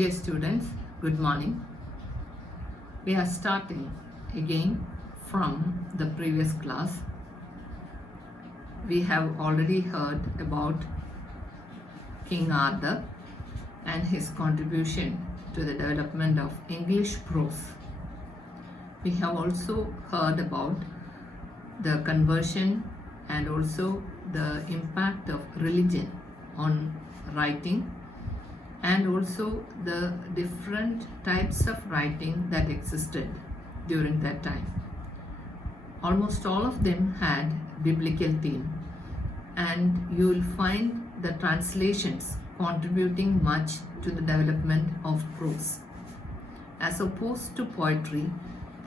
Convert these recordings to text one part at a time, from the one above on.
Dear students, good morning. We are starting again from the previous class. We have already heard about King Arthur and his contribution to the development of English prose. We have also heard about the conversion and also the impact of religion on writing, and also the different types of writing that existed during that time. Almost all of them had biblical theme, and you will find the translations contributing much to the development of prose. As opposed to poetry,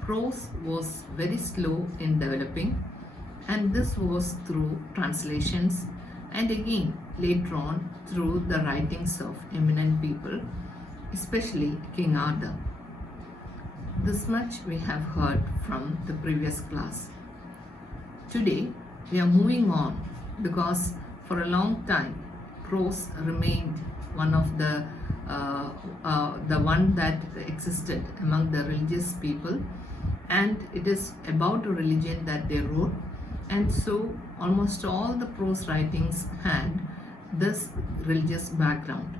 prose was very slow in developing, and this was through translations and again later on through the writings of eminent people, especially King Arthur. This much we have heard from the previous class. Today we are moving on because for a long time prose remained one of the one that existed among the religious people, and it is about a religion that they wrote, and so almost all the prose writings had this religious background.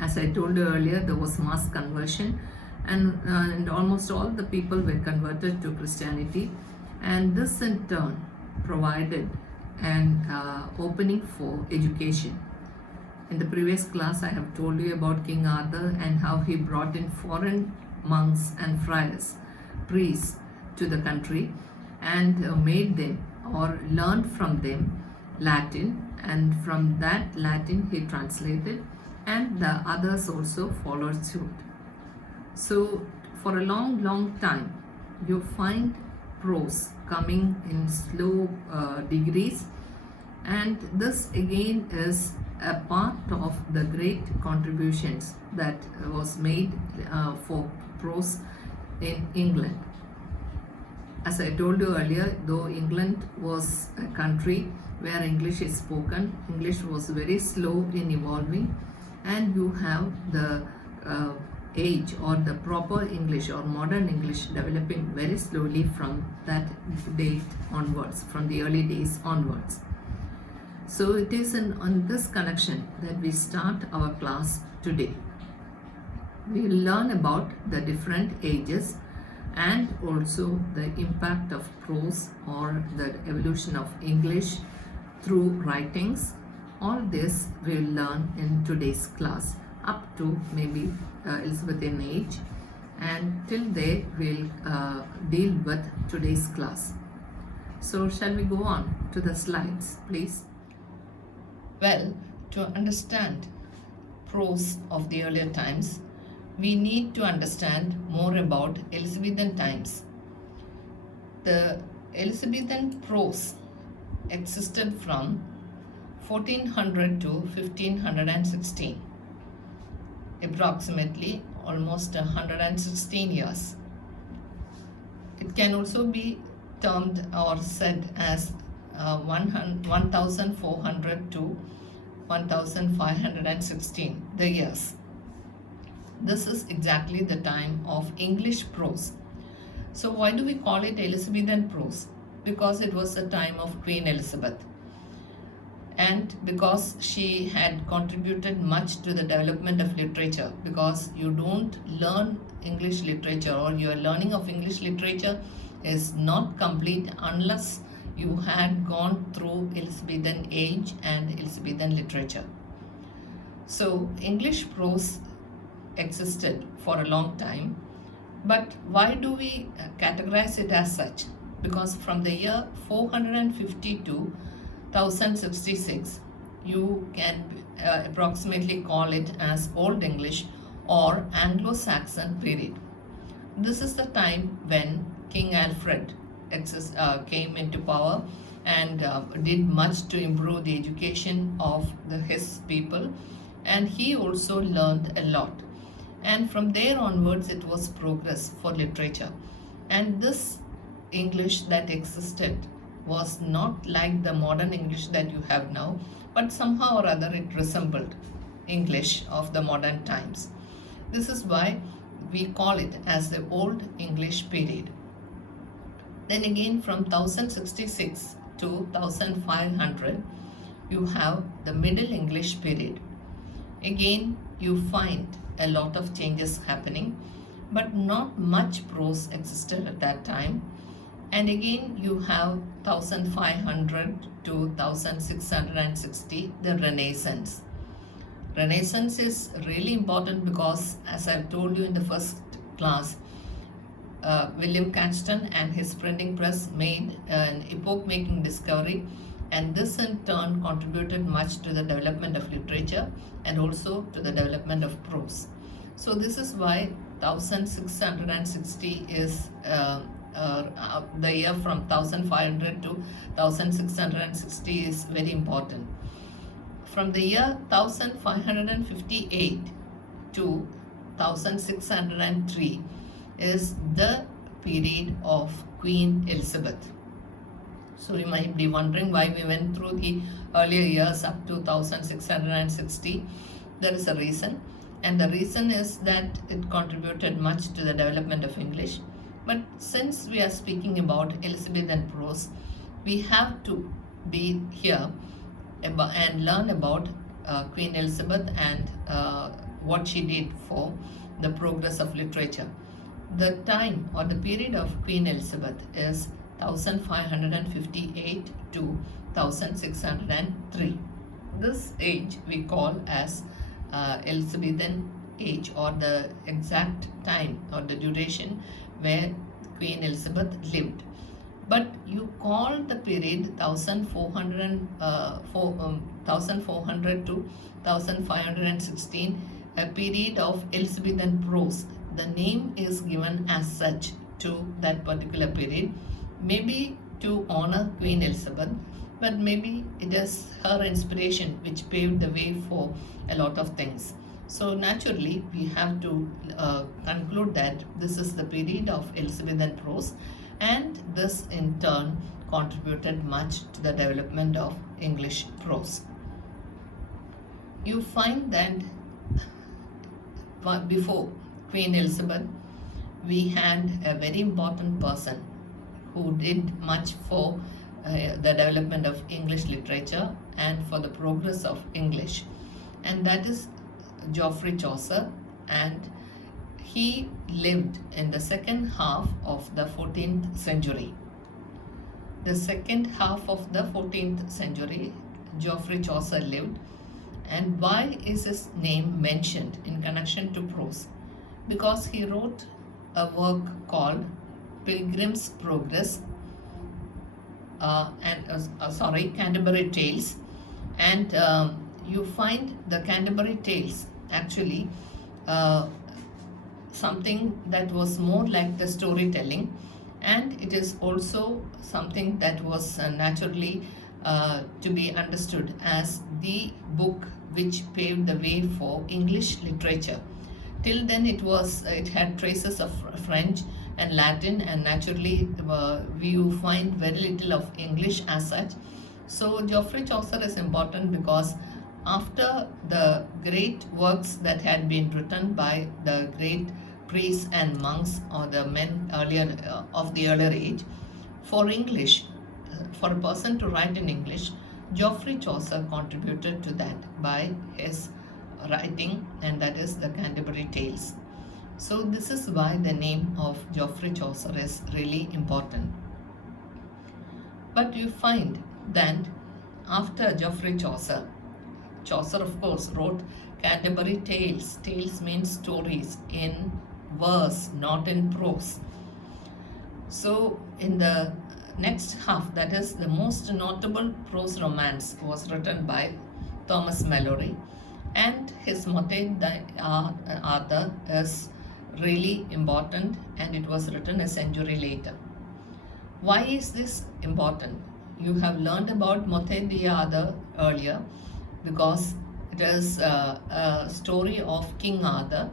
As I told you earlier, there was mass conversion, and almost all the people were converted to Christianity, and this in turn provided an opening for education. In the previous class, I have told you about King Arthur and how he brought in foreign monks and friars, priests to the country, and made them or learned from them Latin, and from that Latin he translated, and the others also followed suit. So for a long time you find prose coming in slow degrees, and this again is a part of the great contributions that was made for prose in England. As I told you earlier, though England was a country where English is spoken, English was very slow in evolving, and you have the age or the proper English or modern English developing very slowly from that date onwards, from the early days onwards. So it is on this connection that we start our class today. We will learn about the different ages and also the impact of prose or the evolution of English through writings. All this we will learn in today's class up to maybe Elizabethan age, and till there we will deal with today's class. So shall we go on to the slides, please? Well, to understand prose of the earlier times, we need to understand more about Elizabethan times. The Elizabethan prose existed from 1400 to 1516, approximately almost 116 years. It can also be termed or said as 1400 to 1516, the years. This is exactly the time of English prose. So why do we call it Elizabethan prose? Because it was the time of Queen Elizabeth, and because she had contributed much to the development of literature, because you don't learn English literature, or your learning of English literature is not complete unless you had gone through Elizabethan age and Elizabethan literature. So English prose existed for a long time, but why do we categorize it as such? Because from the year 450 to 1066, you can approximately call it as Old English or Anglo-Saxon period. This is the time when King Alfred came into power and did much to improve the education of his people, and he also learned a lot. And from there onwards it was progress for literature, and this English that existed was not like the modern English that you have now, but somehow or other it resembled. English of the modern times. This is why we call it as the Old English period. Then again from 1066 to 1500 you have the Middle English period. Again you find a lot of changes happening, but not much prose existed at that time. And again you have 1500 to 1660, the Renaissance. Renaissance is really important because, as I've told you in the first class, William Caxton and his printing press made an epoch-making discovery, and this in turn contributed much to the development of literature and also to the development of prose. So this is why 1660 is the year from 1500 to 1660 is very important. From the year 1558 to 1603 is the period of Queen Elizabeth. So you might be wondering why we went through the earlier years up to 1660. There is a reason, and the reason is that it contributed much to the development of English. But since we are speaking about Elizabethan prose, we have to be here and learn about Queen Elizabeth and what she did for the progress of literature. The time or the period of Queen Elizabeth is 1558 to 1603. This age we call as Elizabethan age, or the exact time or the duration where Queen Elizabeth lived. But you call the period 1400 to 1516 a period of Elizabethan prose. The name is given as such to that particular period, maybe to honor Queen Elizabeth, but maybe it is her inspiration which paved the way for a lot of things. So naturally we have to conclude that this is the period of Elizabethan prose, and this in turn contributed much to the development of English prose. You find that before Queen Elizabeth, we had a very important person who did much for the development of English literature and for the progress of English, and that is Geoffrey Chaucer, and he lived in the second half of the 14th century. The second half of the 14th century, Geoffrey Chaucer lived. And why is his name mentioned in connection to prose? Because he wrote a work called Pilgrim's Progress Canterbury Tales, and you find the Canterbury Tales actually something that was more like the storytelling, and it is also something that was naturally to be understood as the book which paved the way for English literature. Till then it had traces of French and Latin, and naturally you find very little of English as such. So Geoffrey Chaucer is important because after the great works that had been written by the great priests and monks or the men earlier of the earlier age, for English, for a person to write in English, Geoffrey Chaucer contributed to that by his writing, and that is the Canterbury Tales. So this is why the name of Geoffrey Chaucer is really important. But you find that after Geoffrey Chaucer, Chaucer of course wrote Canterbury Tales. Tales means stories in verse, not in prose. So in the next half, that is the most notable prose romance was written by Thomas Malory, and his Motet d'Arthur is really important, and it was written a century later. Why is this important? You have learned about Motet d'Arthur earlier because it is a story of King Arthur,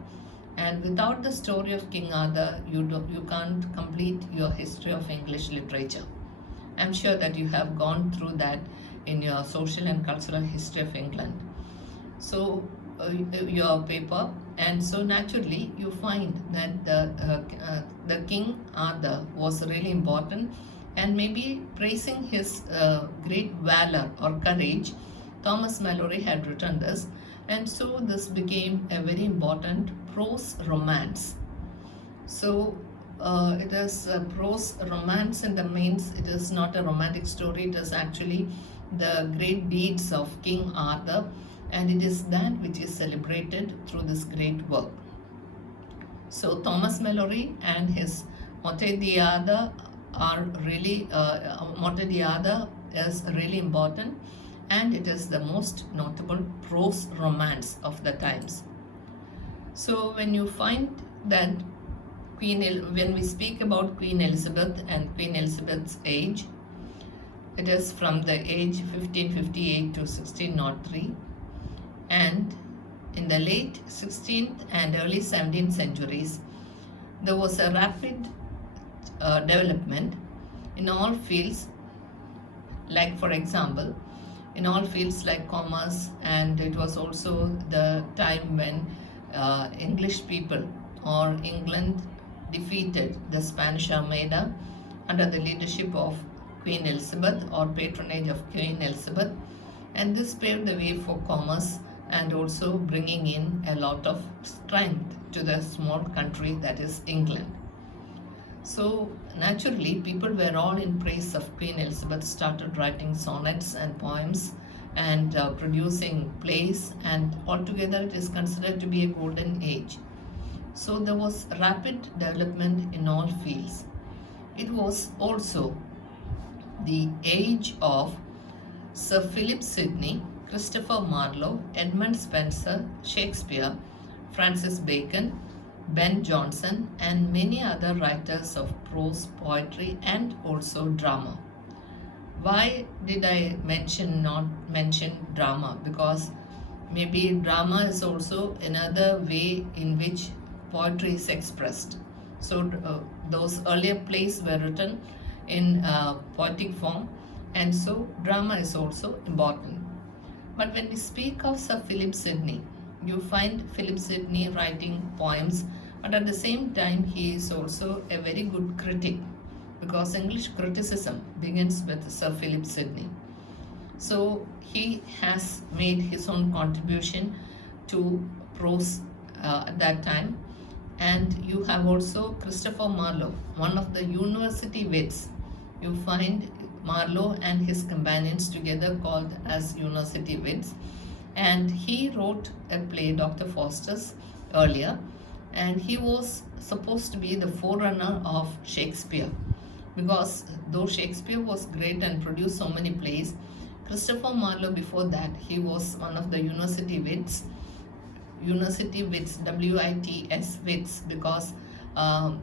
and without the story of King Arthur, you can't complete your history of English literature. I'm sure that you have gone through that in your social and cultural history of England. So your paper, and so naturally you find that the King Arthur was really important, and maybe praising his great valor or courage, Thomas Malory had written this, and so this became a very important prose romance. So it is a prose romance, and that means it is not a romantic story, it is actually the great deeds of King Arthur, and it is that which is celebrated through this great work. So Thomas Malory and his Motte Diada are really, Motte Diada is really important, and it is the most notable prose romance of the times. So when you find that when we speak about Queen Elizabeth and Queen Elizabeth's age, it is from the age 1558 to 1603, and in the late 16th and early 17th centuries, there was a rapid development in all fields, like for example, in all fields like commerce, and it was also the time when English people or England defeated the Spanish Armada under the leadership of Queen Elizabeth or patronage of Queen Elizabeth, and this paved the way for commerce and also bringing in a lot of strength to the small country that is England. So naturally people were all in praise of Queen Elizabeth, started writing sonnets and poems and producing plays, and altogether it is considered to be a golden age. So there was rapid development in all fields. It was also the age of Sir Philip Sidney, Christopher Marlowe, Edmund Spenser, Shakespeare, Francis Bacon, Ben Jonson, and many other writers of prose, poetry, and also drama. Why did I not mention drama? Because maybe drama is also another way in which poetry is expressed. So those earlier plays were written in poetic form, and so drama is also important. But when we speak of Sir Philip Sidney, you find Philip Sidney writing poems, but at the same time he is also a very good critic, because English criticism begins with Sir Philip Sidney. So he has made his own contribution to prose at that time. And you have also Christopher Marlowe, one of the university wits. You find Marlowe and his companions together called as university wits, and he wrote a play, Dr. Faustus, earlier, and he was supposed to be the forerunner of Shakespeare, because though Shakespeare was great and produced so many plays, Christopher Marlowe before that, he was one of the university wits, WITS wits, because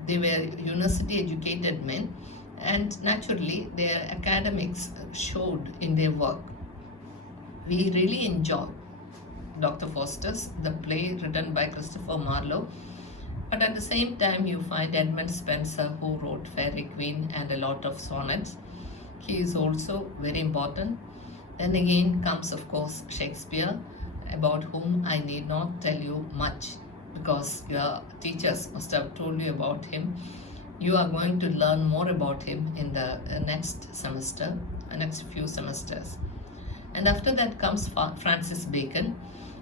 they were university educated men, and naturally their academics showed in their work. We really enjoy Dr. Faustus, the play written by Christopher Marlowe, but at the same time you find Edmund Spenser, who wrote Fairy Queen and a lot of sonnets. He is also very important. Then again comes of course Shakespeare, about whom I need not tell you much, because your teachers must have told you about him. You are going to learn more about him in the next semester, next few semesters. And after that comes Francis Bacon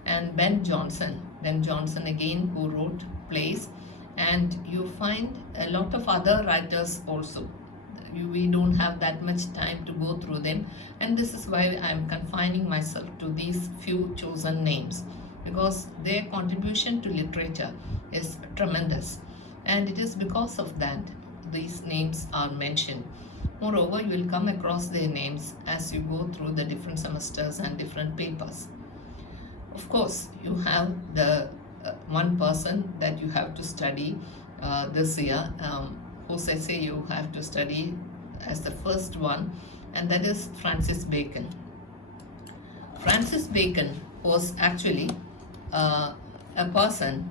and Ben Jonson. Ben Jonson again, who wrote plays, and you find a lot of other writers also. We don't have that much time to go through them, and this is why I am confining myself to these few chosen names, because their contribution to literature is tremendous, and it is because of that these names are mentioned. Moreover, you will come across their names as you go through the different semesters and different papers. Of course, you have the one person that you have to study this year, whose essay you have to study as the first one, and that is Francis Bacon. Francis Bacon was actually a person.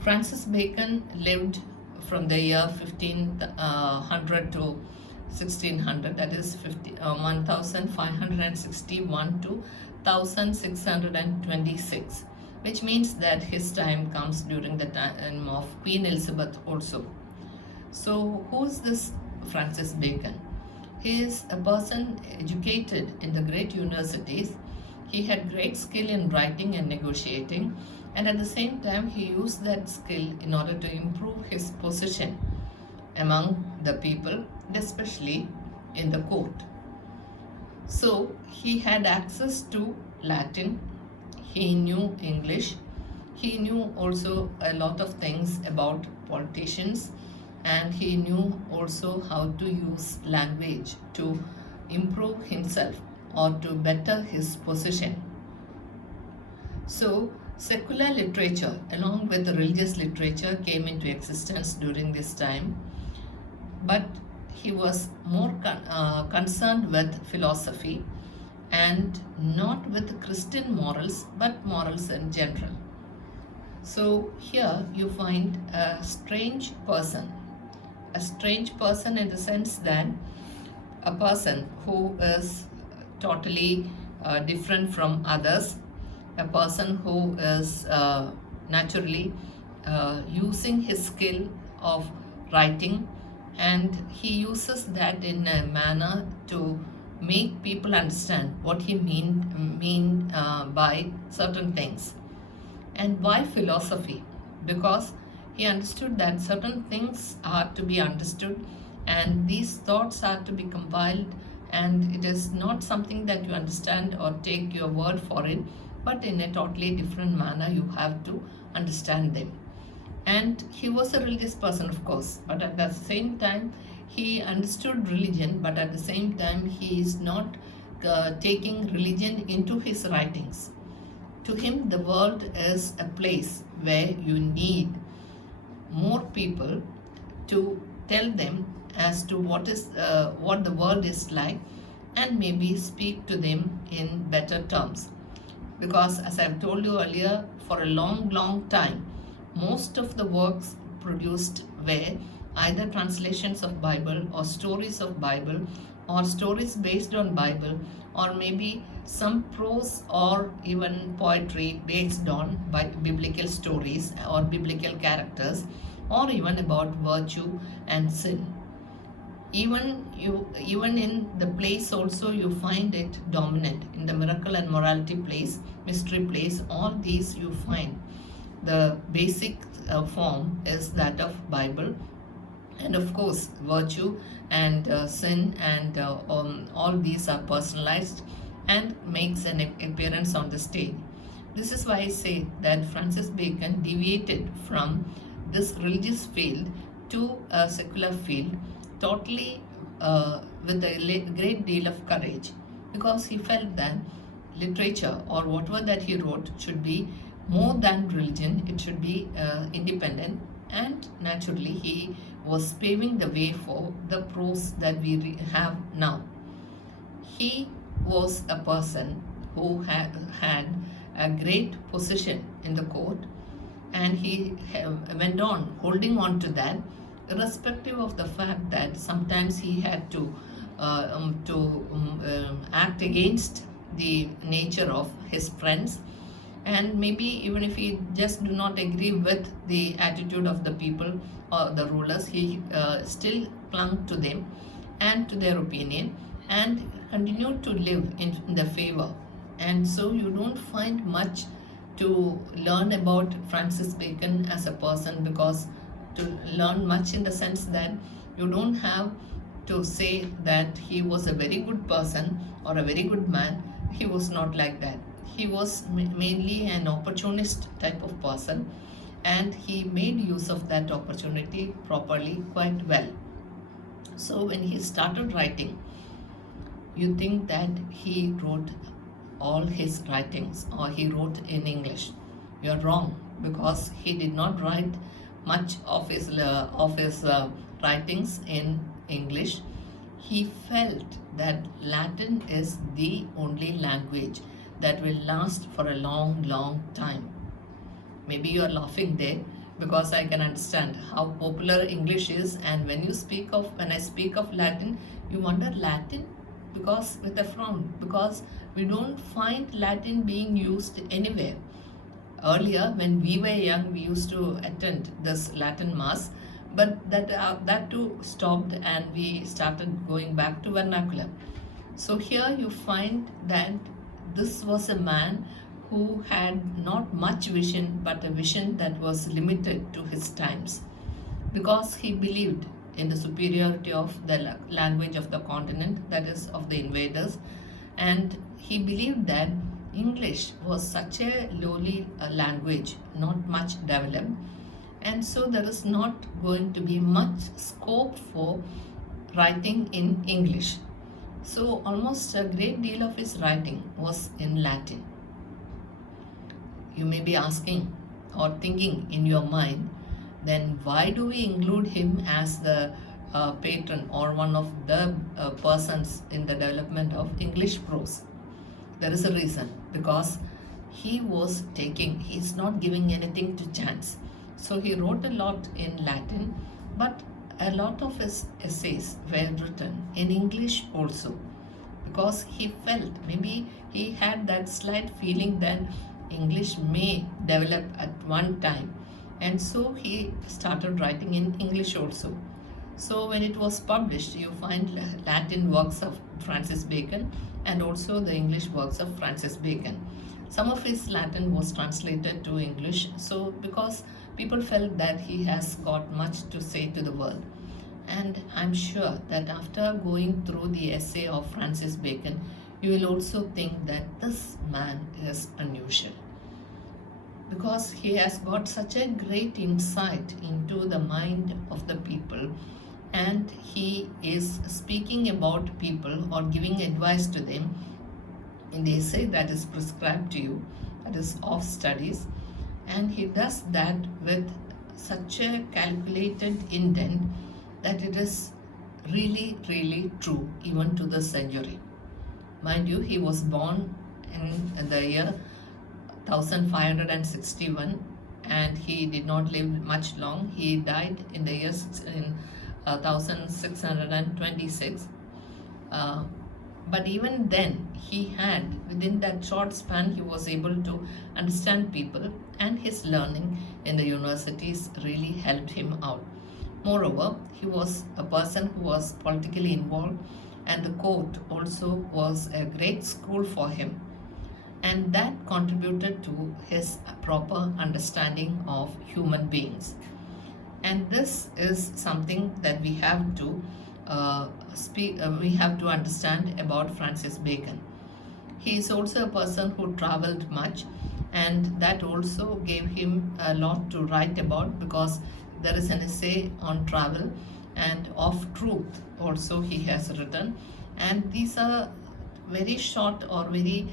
Francis Bacon lived from the year 1500 to 1600, that is 1561 to 1626, which means that his time comes during the time of Queen Elizabeth also. So who is this Francis Bacon? He is a person educated in the great universities. He had great skill in writing and negotiating, and at the same time he used that skill in order to improve his position among the people, especially in the court. So he had access to Latin, he knew English, he knew also a lot of things about politicians, and he knew also how to use language to improve himself or to better his position. So secular literature along with religious literature came into existence during this time, but he was more concerned with philosophy and not with Christian morals but morals in general. So here you find a strange person in the sense that a person who is totally different from others, a person who is naturally using his skill of writing, and he uses that in a manner to make people understand what he mean by certain things. And why philosophy? Because he understood that certain things are to be understood and these thoughts are to be compiled, and it is not something that you understand or take your word for it, but in a totally different manner you have to understand them. And he was a religious person, of course, but at the same time he understood religion, but at the same time he is not taking religion into his writings. To him the world is a place where you need more people to tell them as to what the world is like, and maybe speak to them in better terms. Because as I've told you earlier, for a long time most of the works produced were either translations of Bible or stories of Bible or stories based on Bible, or maybe some prose or even poetry based on biblical stories or biblical characters, or even about virtue and sin. Even in the plays also you find it dominant. In the miracle and morality plays, mystery plays, all these you find the basic form is that of Bible, and of course virtue and sin and all these are personalized and makes an appearance on the stage. This is why I say that Francis Bacon deviated from this religious field to a secular field totally with a great deal of courage, because he felt that literature or whatever that he wrote should be more than religion, it should be independent, and naturally he was paving the way for the prose that we have now. He was a person who had a great position in the court, and he went on holding on to that irrespective of the fact that sometimes he had to act against the nature of his friends, and maybe even if he just do not agree with the attitude of the people or the rulers, he still clung to them and to their opinion and continued to live in their favor. And so you don't find much to learn about Francis Bacon as a person, because to learn much in the sense that you don't have to say that he was a very good person or a very good man. He was not like that. He was mainly an opportunist type of person, and he made use of that opportunity properly quite well. So when he started writing, you think that he wrote all his writings or he wrote in English. You are wrong, because he did not write much of his writings in English. He felt that Latin is the only language that will last for a long time. Maybe you are laughing there, because I can understand how popular English is. And when I speak of Latin, you wonder Latin, because with a frown, because we don't find Latin being used anywhere. Earlier, when we were young, we used to attend this Latin Mass, but that too stopped, and we started going back to vernacular. So here you find that this was a man who had not much vision, but a vision that was limited to his times, because he believed in the superiority of the language of the continent, that is, of the invaders, and he believed that English was such a lowly language, not much developed, and so there is not going to be much scope for writing in English. So almost a great deal of his writing was in Latin. You may be asking or thinking in your mind, then why do we include him as the patron or one of the persons in the development of English prose? There is a reason, because he's not giving anything to chance. So he wrote a lot in Latin, but a lot of his essays were written in English also, because he felt, maybe he had that slight feeling that English may develop at one time, and so he started writing in English also. So when it was published, you find Latin works of Francis Bacon and also the English works of Francis Bacon. Some of his Latin was translated to English, so because people felt that he has got much to say to the world. And I'm sure that after going through the essay of Francis Bacon, you will also think that this man is unusual, because he has got such a great insight into the mind of the people, and he is speaking about people or giving advice to them in the essay that is prescribed to you, that is of studies, and he does that with such a calculated intent that it is really, really true even to this century. Mind you, he was born in the year 1561, and he did not live much long. He died in the year 1626. But even then, he had, within that short span, he was able to understand people, and his learning in the universities really helped him out. Moreover, he was a person who was politically involved, and the court also was a great school for him. And that contributed to his proper understanding of human beings. And this is something that we have to understand about Francis Bacon. He is also a person who traveled much, and that also gave him a lot to write about, because there is an essay on travel, and of truth also he has written. And these are very short or very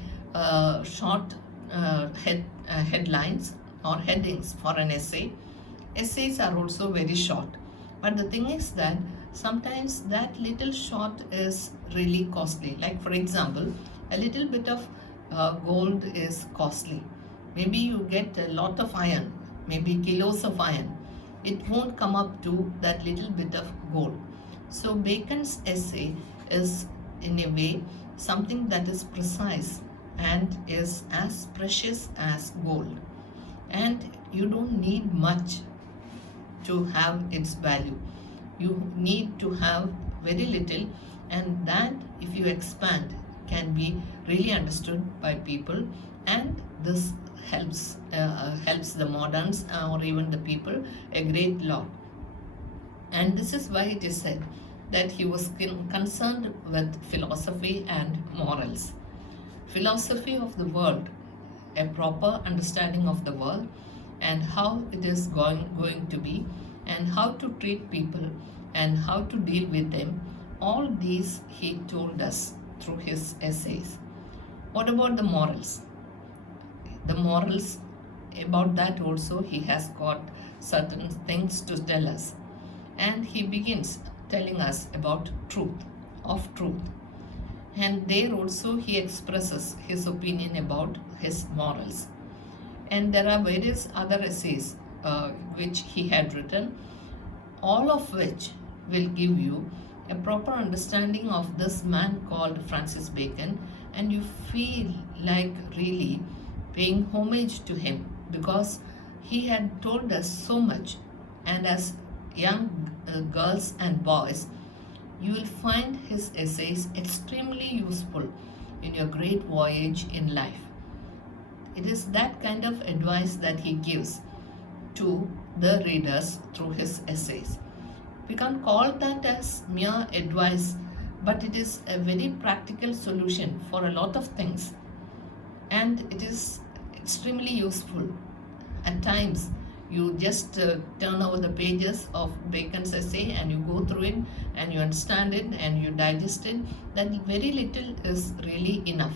short headlines or headings for an essay. Essays are also very short, but the thing is that sometimes that little short is really costly. Like, for example, a little bit of gold is costly. Maybe you get a lot of iron, maybe kilos of iron. It won't come up to that little bit of gold. So Bacon's essay is, in a way, something that is precise and is as precious as gold. And you don't need much to have its value. You need to have very little, and that, if you expand, can be really understood by people, and this helps the moderns or even the people a great lot. And this is why it is said that he was concerned with philosophy and morals. Philosophy of the world, a proper understanding of the world and how it is going to be, and how to treat people and how to deal with them. All these he told us through his essays. What about the morals? The morals, about that also he has got certain things to tell us. And he begins telling us about truth, of truth. And there also he expresses his opinion about his morals. And there are various other essays which he had written, all of which will give you a proper understanding of this man called Francis Bacon, and you feel like really paying homage to him because he had told us so much. And as young girls and boys, you will find his essays extremely useful in your great voyage in life. It is that kind of advice that he gives to the readers through his essays. We can't call that as mere advice, but it is a very practical solution for a lot of things, and it is extremely useful. At times, you just turn over the pages of Bacon's essay and you go through it and you understand it and you digest it. That very little is really enough.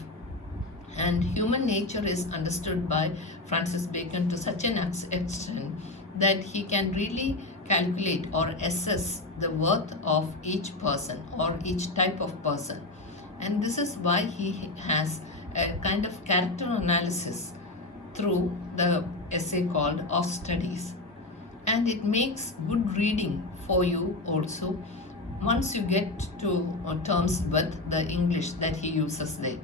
And human nature is understood by Francis Bacon to such an extent that he can really calculate or assess the worth of each person or each type of person. And this is why he has a kind of character analysis through the essay called Of Studies. And it makes good reading for you also once you get to terms with the English that he uses there.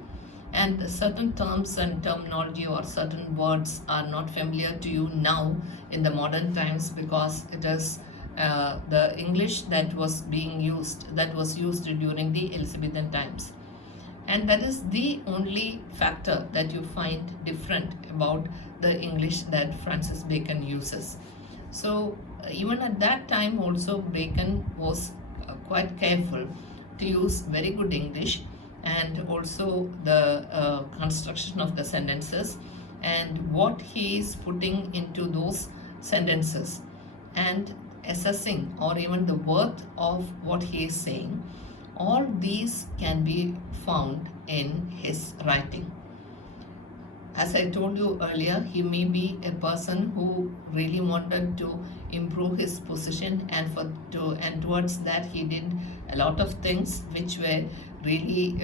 And certain terms and terminology or certain words are not familiar to you now in the modern times because it is the English that was used during the Elizabethan times. And that is the only factor that you find different about the English that Francis Bacon uses. So even at that time also Bacon was quite careful to use very good English, and also the construction of the sentences and what he is putting into those sentences and assessing or even the worth of what he is saying. All these can be found in his writing. As I told you earlier, he may be a person who really wanted to improve his position, and towards that he did a lot of things which were really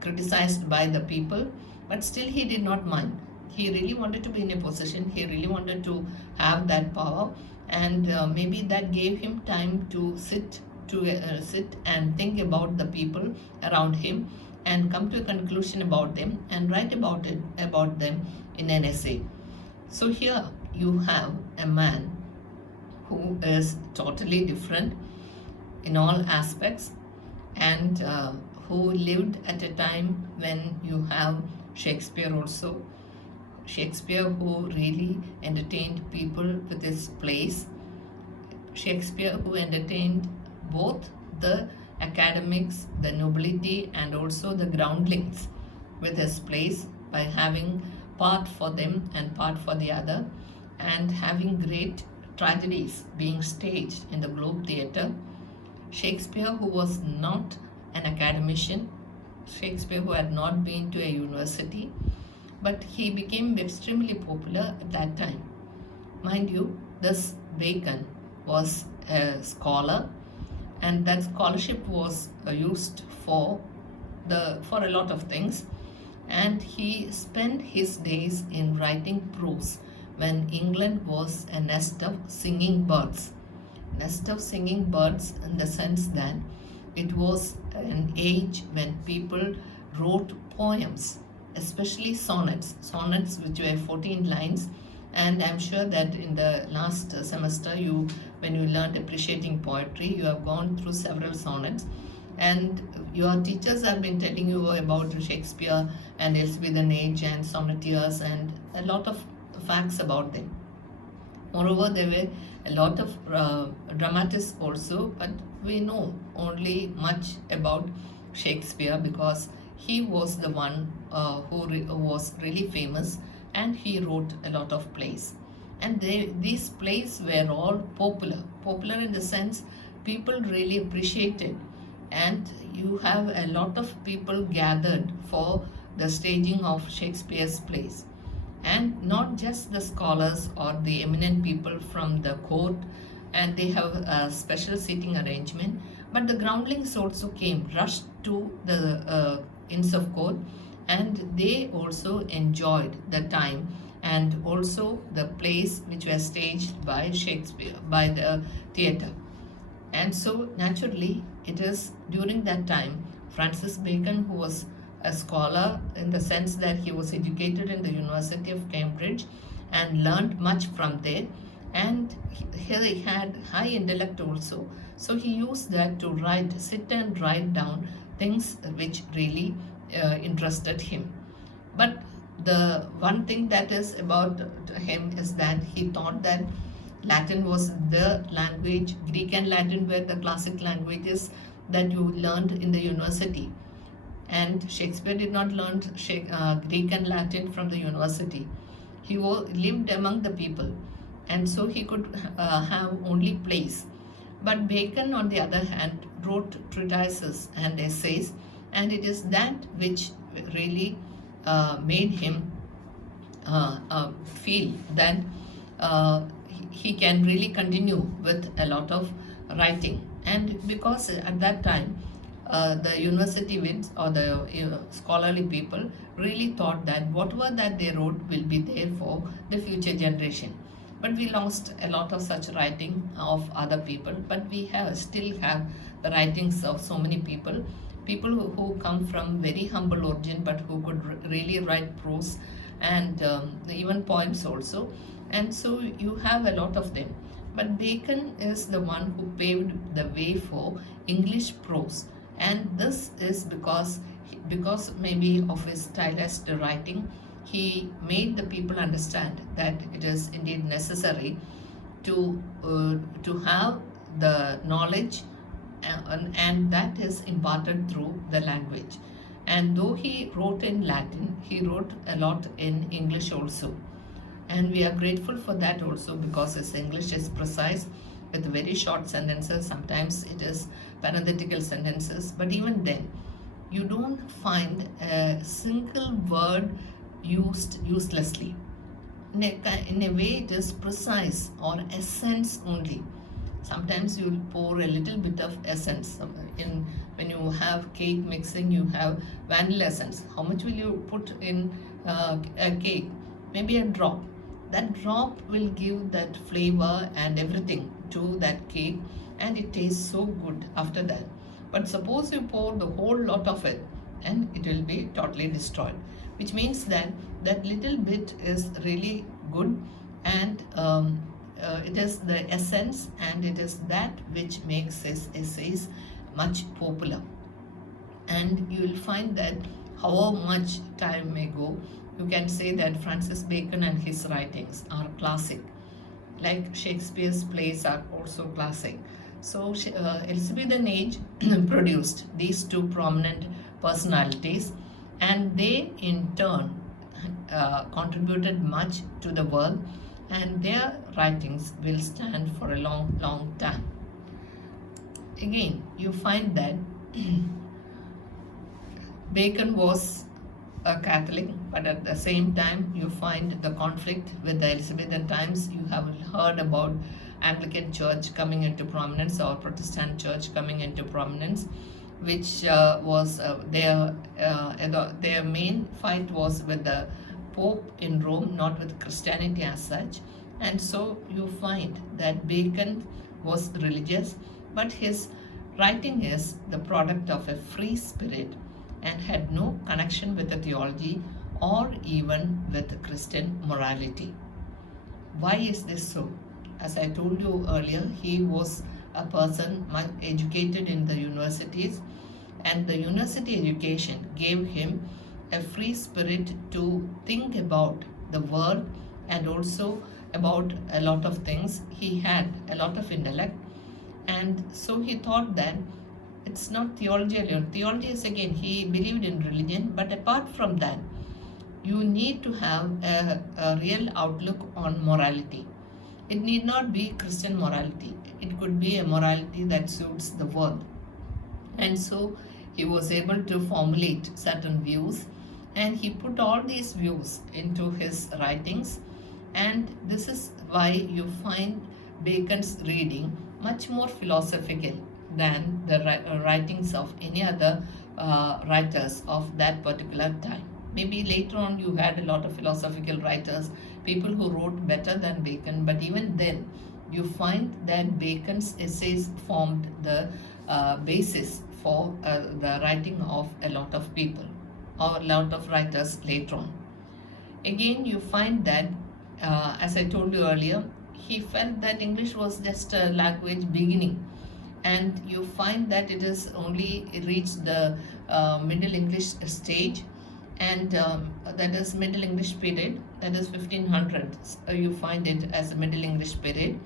criticized by the people, but still he did not mind. He really wanted to be in a position, he really wanted to have that power, and maybe that gave him time to sit and think about the people around him and come to a conclusion about them and write about them in an essay. So here you have a man who is totally different in all aspects, and who lived at a time when you have Shakespeare also. Shakespeare who really entertained people with his plays. Shakespeare who entertained both the academics, the nobility, and also the groundlings with his plays by having part for them and part for the other, and having great tragedies being staged in the Globe Theatre. Shakespeare who was not an academician, Shakespeare who had not been to a university, but he became extremely popular at that time. Mind you, this Bacon was a scholar, and that scholarship was used for a lot of things, and he spent his days in writing prose when England was a nest of singing birds. Nest of singing birds in the sense that it was an age when people wrote poems, especially sonnets which were 14 lines. And I'm sure that in the last semester, when you learned appreciating poetry, you have gone through several sonnets, and your teachers have been telling you about Shakespeare and Elizabethan age and sonneteers and a lot of facts about them. Moreover, there were a lot of dramatists also, but we know only much about Shakespeare because he was the one who was really famous, and he wrote a lot of plays. And these plays were all popular in the sense people really appreciated, and you have a lot of people gathered for the staging of Shakespeare's plays. And not just the scholars or the eminent people from the court, and they have a special seating arrangement, but the groundlings also rushed to the Inns of Court, and they also enjoyed the time and also the plays which were staged by Shakespeare, by the theatre. And so, naturally, it is during that time Francis Bacon, who was a scholar in the sense that he was educated in the University of Cambridge and learned much from there, and he had high intellect also. So, he used that to sit and write down things which really interested him. But the one thing that is about him is that he thought that Latin was the language, Greek and Latin were the classic languages that you learned in the university. And Shakespeare did not learn Greek and Latin from the university. He lived among the people, and so he could have only plays. But Bacon, on the other hand, wrote treatises and essays, and it is that which really made him feel that he can really continue with a lot of writing. And because at that time the university wits or the scholarly people really thought that whatever that they wrote will be there for the future generation. But we lost a lot of such writing of other people, but we still have the writings of so many people who come from very humble origin, but who could really write prose and even poems also. And so you have a lot of them. But Bacon is the one who paved the way for English prose. And this is because maybe of his stylized writing, he made the people understand that it is indeed necessary to have the knowledge, and that is imparted through the language. And though he wrote in Latin, he wrote a lot in English also. And we are grateful for that also, because his English is precise with very short sentences. Sometimes it is parenthetical sentences, but even then, you don't find a single word used uselessly. In a way, it is precise or essence only. Sometimes you will pour a little bit of essence. When you have cake mixing, you have vanilla essence. How much will you put in a cake? Maybe a drop. That drop will give that flavor and everything to that cake, and it tastes so good after that. But suppose you pour the whole lot of it, and it will be totally destroyed, which means that that little bit is really good, and it is the essence, and it is that which makes his essays much popular. And you will find that however much time may go, you can say that Francis Bacon and his writings are classic. Like Shakespeare's plays are also classic. So Elizabethan age produced these two prominent personalities, and they in turn contributed much to the world, and their writings will stand for a long, long time. Again, you find that Bacon was a Catholic, but at the same time you find the conflict with the Elizabethan times. You have heard about Anglican Church coming into prominence, or Protestant Church coming into prominence, which was their main fight was with the Pope in Rome, not with Christianity as such. And so you find that Bacon was religious, but his writing is the product of a free spirit and had no connection with the theology or even with Christian morality. Why is this so? As I told you earlier, he was a person much educated in the universities, and the university education gave him a free spirit to think about the world and also about a lot of things. He had a lot of intellect, and so he thought that it's not theology alone. Theology is, again, he believed in religion, but apart from that, you need to have a real outlook on morality. It need not be Christian morality. It could be a morality that suits the world. And so he was able to formulate certain views, and he put all these views into his writings. And this is why you find Bacon's reading much more philosophical than the writings of any other writers of that particular time. Maybe later on you had a lot of philosophical writers, people who wrote better than Bacon, but even then, you find that Bacon's essays formed the basis for the writing of a lot of people or a lot of writers later on. Again, you find that, as I told you earlier, he felt that English was just a language beginning, and you find that it is only reached the Middle English stage, and that is Middle English period, that is 1500s. You find it as a Middle English period,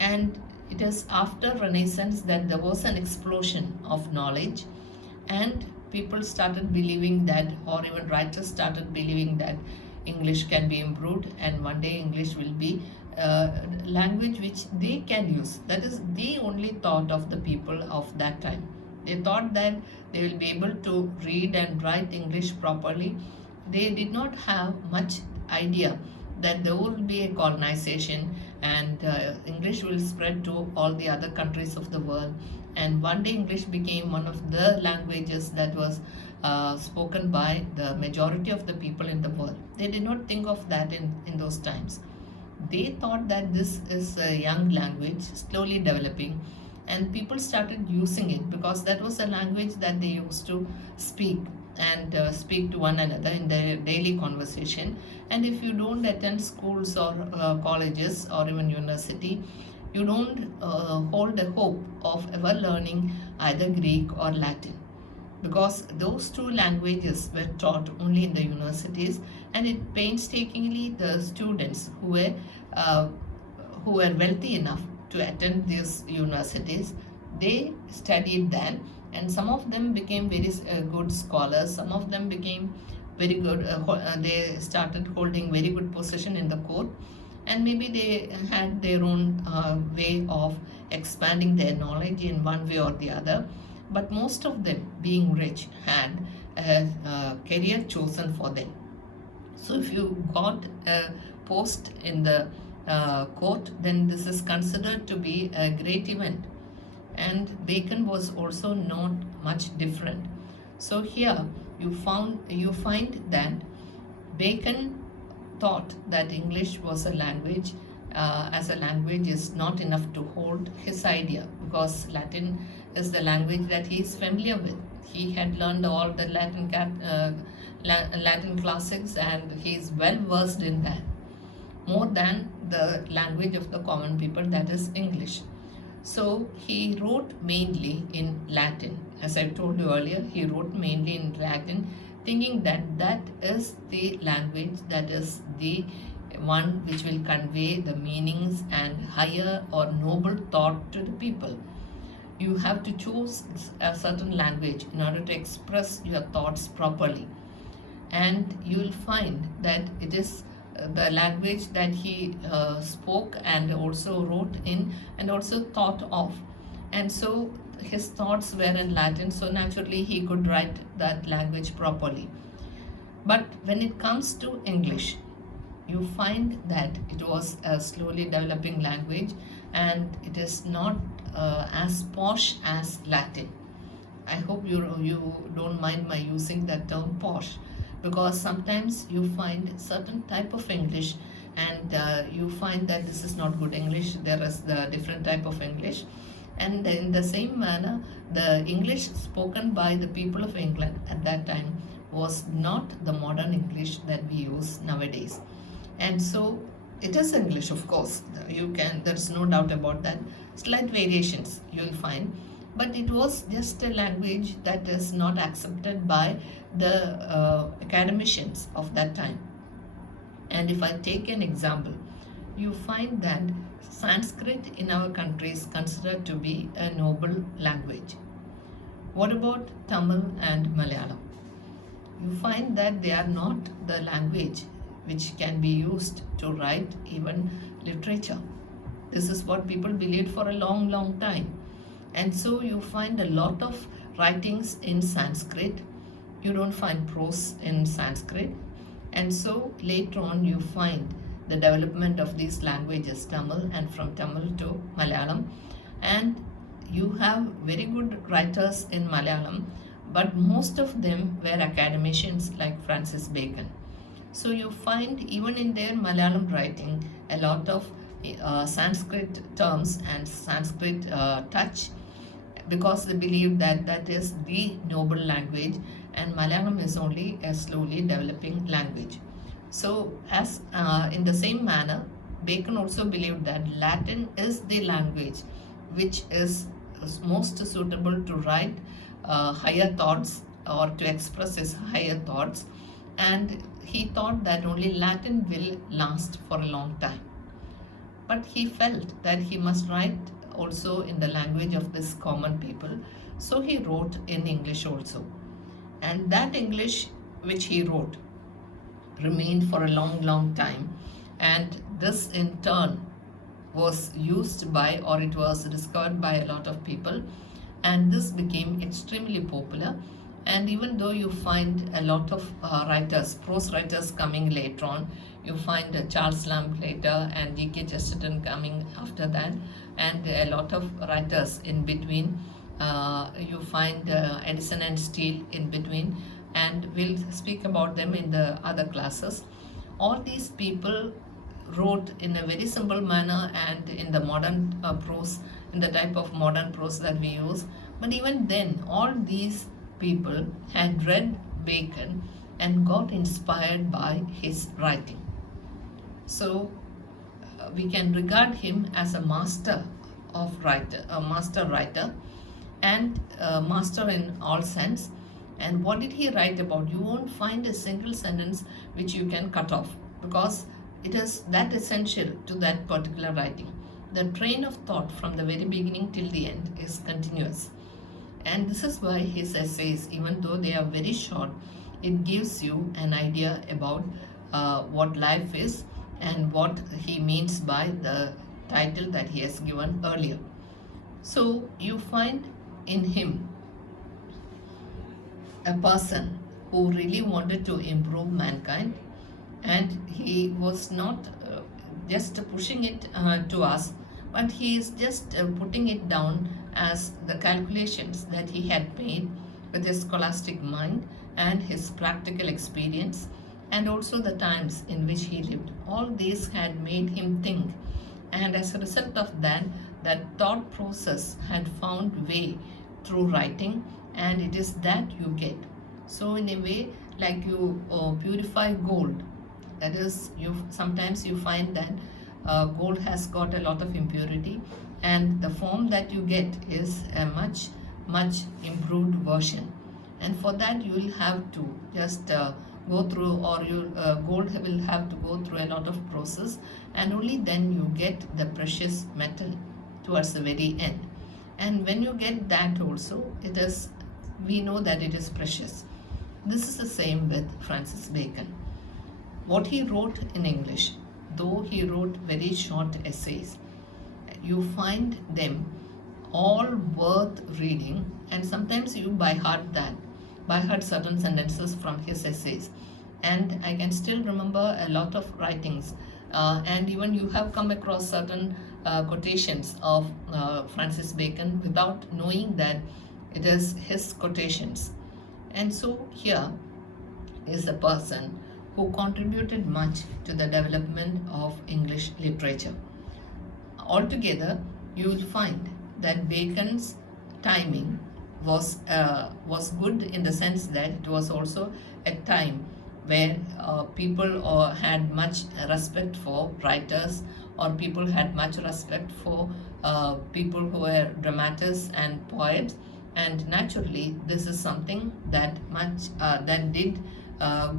and it is after Renaissance that there was an explosion of knowledge, and people started believing that, or even writers started believing that English can be improved, and one day English will be language which they can use. That is the only thought of the people of that time. They thought that they will be able to read and write English properly. They did not have much idea that there will be a colonization, and English will spread to all the other countries of the world, and one day English became one of the languages that was spoken by the majority of the people in the world. They did not think of that in those times. They thought that this is a young language slowly developing, and people started using it because that was a language that they used to speak and speak to one another in their daily conversation. And if you don't attend schools or colleges or even university, you don't hold a hope of ever learning either Greek or Latin, because those two languages were taught only in the universities, and it painstakingly the students who were wealthy enough to attend these universities, they studied that, and some of them became very good scholars, some of them became very good, they started holding very good position in the court, and maybe they had their own way of expanding their knowledge in one way or the other. But most of them, being rich, had a career chosen for them. So if you got a post in the court, then this is considered to be a great event. And Bacon was also not much different. So here you find that Bacon thought that English was a language, as a language is not enough to hold his idea, because Latin is the language that he is familiar with. He had learned all the Latin classics, and he is well versed in that, more than the language of the common people, that is English. So he wrote mainly in Latin. As I told you earlier, he wrote mainly in Latin, thinking that that is the language, that is the one which will convey the meanings and higher or noble thought to the people. You have to choose a certain language in order to express your thoughts properly. And you will find that it is the language that he spoke and also wrote in and also thought of. And so his thoughts were in Latin, so naturally he could write that language properly. But when it comes to English, you find that it was a slowly developing language, and it is not as posh as Latin. I hope you don't mind my using that term posh, because sometimes you find certain type of English, and you find that this is not good English, there is the different type of English. And in the same manner, the English spoken by the people of England at that time was not the modern English that we use nowadays. And so it is English, of course, there's no doubt about that. Slight variations you will find, but it was just a language that is not accepted by the academicians of that time. And if I take an example, you find that Sanskrit in our country is considered to be a noble language. What about Tamil and Malayalam? You find that they are not the language which can be used to write even literature. This is what people believed for a long, long time. And so you find a lot of writings in Sanskrit. You don't find prose in Sanskrit. And so later on you find the development of these languages, Tamil, and from Tamil to Malayalam. And you have very good writers in Malayalam, but most of them were academicians like Francis Bacon. So you find even in their Malayalam writing a lot of Sanskrit terms and Sanskrit touch, because they believe that that is the noble language and Malayalam is only a slowly developing language. So, as in the same manner, Bacon also believed that Latin is the language which is most suitable to write higher thoughts or to express his higher thoughts, and he thought that only Latin will last for a long time. But he felt that he must write also in the language of this common people, so he wrote in English also. And that English which he wrote remained for a long, long time, and this in turn was used by, or it was discovered by, a lot of people, and this became extremely popular. And even though you find a lot of writers, prose writers coming later on, you find Charles Lamb later and G.K. Chesterton coming after that, and a lot of writers in between. You find Edison and Steele in between, and we'll speak about them in the other classes. All these people wrote in a very simple manner and in the modern prose, in the type of modern prose that we use. But even then, all these people had read Bacon and got inspired by his writing. So we can regard him as a master of writer, a master writer, and a master in all sense. And what did he write about? You won't find a single sentence which you can cut off, because it is that essential to that particular writing. The train of thought from the very beginning till the end is continuous. And this is why his essays, even though they are very short, it gives you an idea about what life is and what he means by the title that he has given earlier. So you find in him a person who really wanted to improve mankind, and he was not just pushing it to us, but he is just putting it down as the calculations that he had made with his scholastic mind and his practical experience, and also the times in which he lived. All these had made him think, and as a result of that, that thought process had found way through writing, and it is that you get. So in a way, like you purify gold, that is, sometimes you find that gold has got a lot of impurity, and the form that you get is a much improved version. And for that you will have to just go through, or gold will have to go through a lot of process, and only then you get the precious metal towards the very end. And when you get that also, it is, we know that it is precious. This is the same with Francis Bacon. What he wrote in English, though he wrote very short essays, you find them all worth reading, and sometimes you by heart certain sentences from his essays. And I can still remember a lot of writings, and even you have come across certain quotations of Francis Bacon without knowing that it is his quotations. And so here is a person who contributed much to the development of English literature. Altogether, you will find that Bacon's timing was good, in the sense that it was also a time where people had much respect for writers, or people had much respect for people who were dramatists and poets, and naturally this is something that did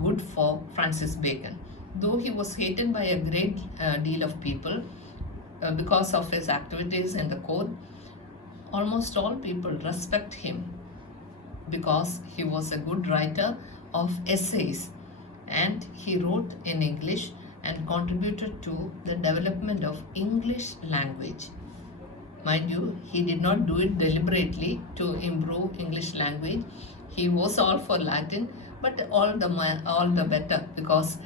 good for Francis Bacon. Though he was hated by a great deal of people because of his activities in the court, almost all people respect him because he was a good writer of essays, and he wrote in English and contributed to the development of English language. Mind you, he did not do it deliberately to improve English language. He was all for Latin, but all the better, because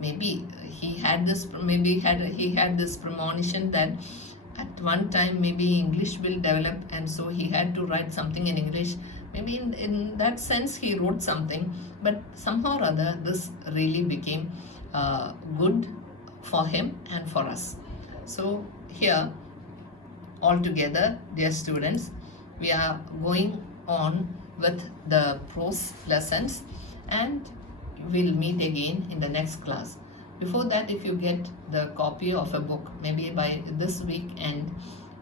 maybe he had this premonition that at one time maybe English will develop, and so he had to write something in English Maybe in that sense he wrote something, but somehow or other this really became good for him and for us. So here, altogether, dear students, we are going on with the prose lessons, and we'll meet again in the next class. Before that, if you get the copy of a book, maybe by this weekend,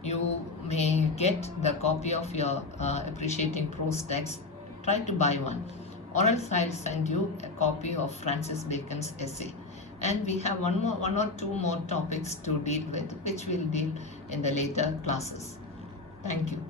you may get the copy of your appreciating prose text. Try to buy one, or else I'll send you a copy of Francis Bacon's essay. And we have one or two more topics to deal with, which we'll deal in the later classes. Thank you.